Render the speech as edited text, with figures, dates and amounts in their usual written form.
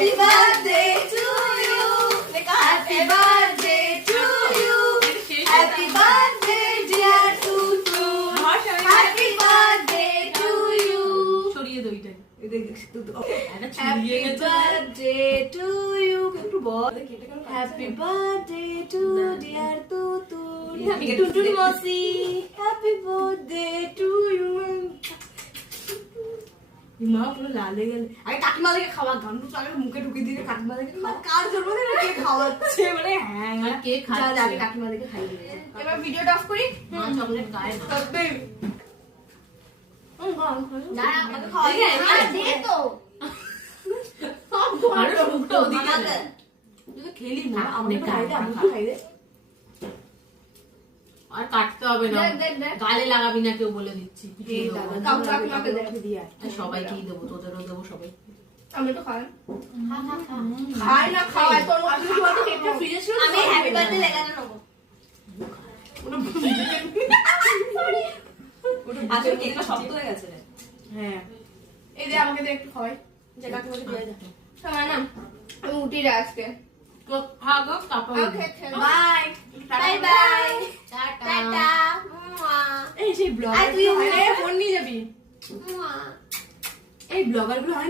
Happy birthday to you. Happy birthday to you. Happy birthday dear Tutu. Happy birthday to you. ছড়িয়ে দই এটা Happy birthday to you. একটু বল। Happy birthday to dear Tutu. Tutu Mosi. Happy birthday to you. মা পুরো লাল হয়ে গেল। আগে কাকিমাদেরকে খাওয়া গান তো আগে মুখে ঢুকিয়ে দিয়ে কাকিমাদেরকে খাওয়া কার জন্মদিনে কে খাওয়াচ্ছে মানে হ্যাঁ আর কে খাচ্ছে আগে কাকিমাদেরকে খাইয়ে দিই। এবার ভিডিওটা অফ করি। মা চকলেট খায় না তবে না আমাকে খাওয়াই দে তো আরে মুখটা ওদিকে তুই তো খেলি না আমাকে খাই দে আমাকে খাই দে আর কাটতে হবে না গালে লাগাবি না কেউ বলে দিচ্ছি এই দাদা কাকিমাকে দেখে দিয়ে সবাইকেই দেবো তোদেরও দেবো সবাই আমি তো খাই খাই না খাওয়াই তোর মত কিছু হয়তো কেকটা ফ্রিজে ছিল আমি হ্যাপি বার্থডে লেখাটা নেবো আজকে কেকটা শক্ত হয়ে গেছে রে হ্যাঁ এই যে আমাকে দে একটু খাওয়াই যে কাকিমাকে দিয়ে যা সময় না আমি উঠি রে আজকে তো খাগো তারপর বাই বাই বাই টাটা এই সেই ব্লগার তুই ফোন নিয়ে যাবি এই ব্লগার গুলো হয় না